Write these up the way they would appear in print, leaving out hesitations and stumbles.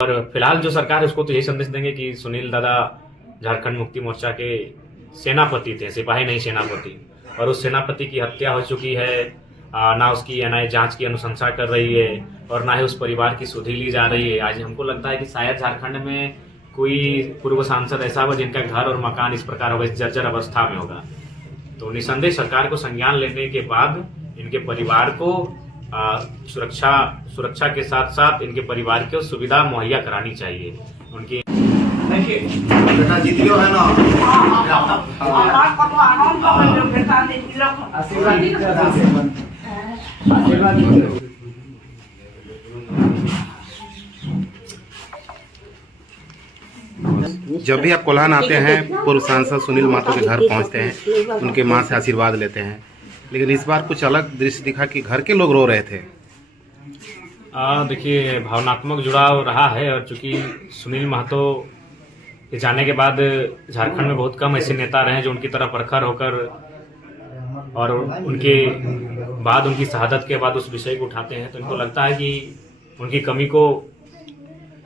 और फिलहाल जो सरकार है उसको तो यही संदेश देंगे कि सुनील दादा झारखंड मुक्ति मोर्चा के सेनापति थे, सिपाही नहीं सेनापति, और उस सेनापति की हत्या हो चुकी है। ना उसकी एनआईए जांच की अनुशंसा कर रही है और ना ही उस परिवार की सुधि ली जा रही है। आज हमको लगता है कि शायद झारखंड में कोई पूर्व सांसद ऐसा होगा जिनका घर और मकान इस प्रकार होगा, इस जर्जर अवस्था में होगा। तो निसंदेह सरकार को संज्ञान लेने के बाद इनके परिवार को सुरक्षा के साथ साथ इनके परिवार को सुविधा मुहैया करानी चाहिए। उनकी बेटा जीतियो है ना, जब भी आप कोल्हान आते हैं पूर्व सांसद सुनील महतो के घर पहुंचते हैं, उनके मां से आशीर्वाद लेते हैं, लेकिन इस बार कुछ अलग दृश्य दिखा कि घर के लोग रो रहे थे। देखिए, भावनात्मक जुड़ाव रहा है और चूंकि सुनील महतो के जाने के बाद झारखंड में बहुत कम ऐसे नेता रहे जो उनकी तरह प्रखर होकर और उनके बाद उनकी शहादत के बाद उस विषय को उठाते हैं। तो इनको लगता है कि उनकी कमी को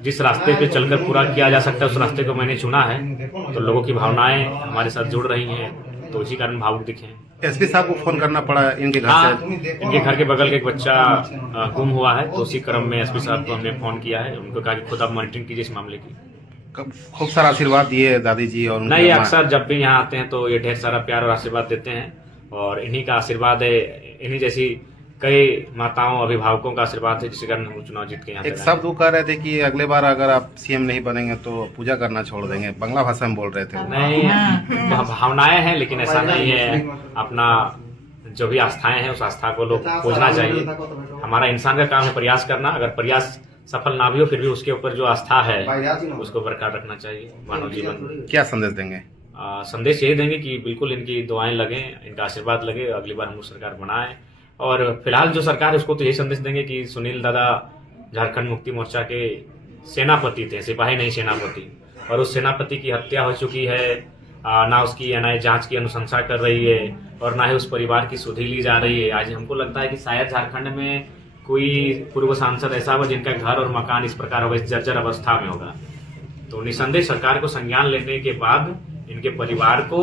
जिस रास्ते पे चलकर पूरा किया जा सकता है उस रास्ते को मैंने चुना है। तो लोगों की भावनाएं हमारे साथ जुड़ रही हैं, तो उसी कारण भावुक दिखे। एसपी साहब को फोन करना पड़ा इनके घर से। इनके घर के बगल के एक बच्चा गुम हुआ है, तो उसी क्रम में एसपी साहब को हमने फोन किया है। उनको कहा कि खुद आप मॉनिटरिंग कीजिए इस मामले की। खूब सारा आशीर्वाद दिए दादी जी और नहीं, अक्सर जब भी यहाँ आते हैं तो ये ढेर सारा प्यार और आशीर्वाद देते हैं और इन्हीं का आशीर्वाद है, इन्हीं जैसी कई माताओं अभिभावकों का आशीर्वाद है जिसके कारण हम चुनाव जीत के यहाँ। एक शब्द वो कह रहे थे कि अगले बार अगर आप सीएम नहीं बनेंगे तो पूजा करना छोड़ देंगे, बांग्ला भाषा में बोल रहे थे। नहीं, भावनाएं हैं, लेकिन ऐसा नहीं है। अपना जो भी आस्थाएं हैं उस आस्था को लोग पूजना चाहिए। हमारा इंसान का काम है प्रयास करना, अगर प्रयास सफल ना भी हो फिर भी उसके ऊपर जो आस्था है उसको बरकरार रखना चाहिए मानव जीवन। क्या संदेश देंगे? संदेश यही देंगे कि बिल्कुल इनकी दुआएं लगे, इनका आशीर्वाद लगे, अगली बार हम लोग सरकार बनाए। और फिलहाल जो सरकार है उसको तो यही संदेश देंगे कि सुनील दादा झारखंड मुक्ति मोर्चा के सेनापति थे, सिपाही नहीं सेनापति, और उस सेनापति की हत्या हो चुकी है। ना उसकी एनआईए जांच की अनुशंसा कर रही है और ना ही उस परिवार की सुधि ली जा रही है। आज हमको लगता है कि शायद झारखंड में कोई पूर्व सांसद ऐसा होगा जिनका घर और मकान इस प्रकार होगा, इस जर्जर अवस्था में होगा। तो निसंदेह सरकार को संज्ञान लेने के बाद इनके परिवार को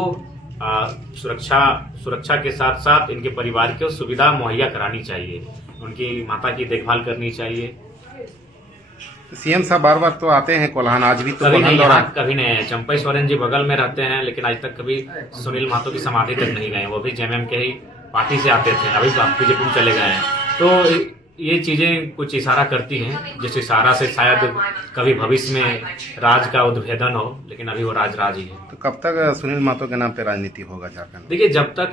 सुरक्षा के साथ साथ इनके परिवार को सुविधा मुहैया करानी चाहिए। उनकी माता की देखभाल करनी चाहिए। सीएम साहब बार बार तो आते हैं कोल्हान, आज भी तो कभी नहीं आए। चंपई सोरेन जी बगल में रहते हैं, लेकिन आज तक कभी सुनील महतो की समाधि तक नहीं गए। वो भी जेएमएम के ही पार्टी से आते थे, अभी बीजेपी में चले गए हैं। तो ये चीजें कुछ इशारा करती हैं, जिस इशारा से शायद कभी भविष्य में राज का उद्भेदन हो, लेकिन अभी वो राज ही है। तो कब तक सुनील महतो के नाम पे राजनीति होगा झारखंड? देखिए, जब तक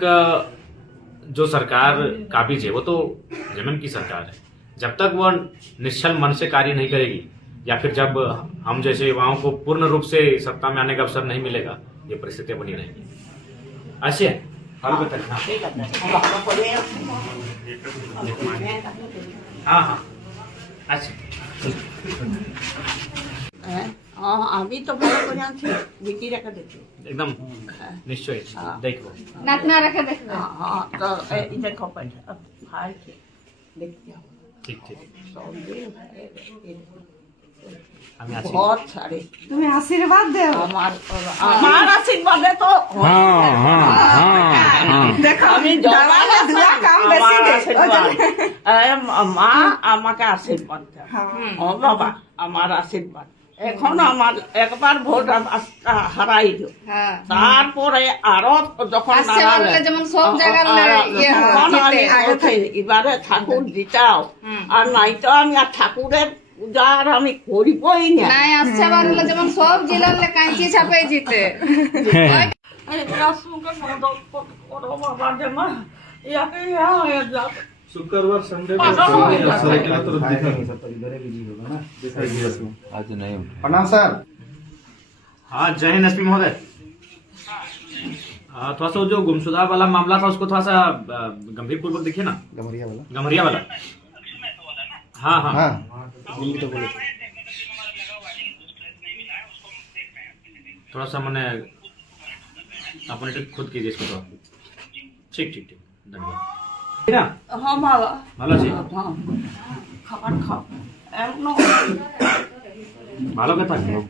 जो सरकार काबिज है वो तो जेएमएम की सरकार है, जब तक वो निश्चल मन से कार्य नहीं करेगी या फिर जब हम जैसे युवाओं को पूर्ण रूप से सत्ता में आने का अवसर नहीं मिलेगा, ये परिस्थितियां बनी रहेंगी। अच्छे हाँ अच्छा আমি তো ভালো করে আছি, বিটি রেখে দেখি एकदम निश्चय देखो नातना रखे देखो। তো এই দেখো ভাই দেখতে হবে। ठीक আমি আছি। बहुत सारे তুমি আশীর্বাদ দাও। আমার আশীর্বাদে তো দেখো আমি দাওয়ালে দুয়া কাম বেশি মা আমাকে আশীর্বাদ দেয়। ও বাবা আমার আশীর্বাদ। এখন আমার একবার ভোট হারাইল, তারপরে আরো যখন যেমন সব জায়গায় এবারে ঠাকুর দিতাও, আর নাই তো আমি আর ঠাকুরের পূজার আমি করিবই না। নাই আসছে বাংলা যেমন সব জেলার কাঁচি ছাপাই জিতে বাবা যেমন ইয়াকে হয়ে যাবে। शुक्रवार संडे को आज नहीं। प्रणाम सर। हाँ, जय हिंद एसपी महोदय। थोड़ा सा जो गुमशुदा वाला मामला था उसको थोड़ा सा गंभीर पूर्वक देखिए ना। गमरिया वाला हाँ हाँ हाँ। थोड़ा सा मैंने अपने खुद कीजिए इसको। तो ठीक धन्यवाद। হ্যাঁ বাবা ভালো আছি। খাবার খাও। ভালো কথা হ্যাঁ।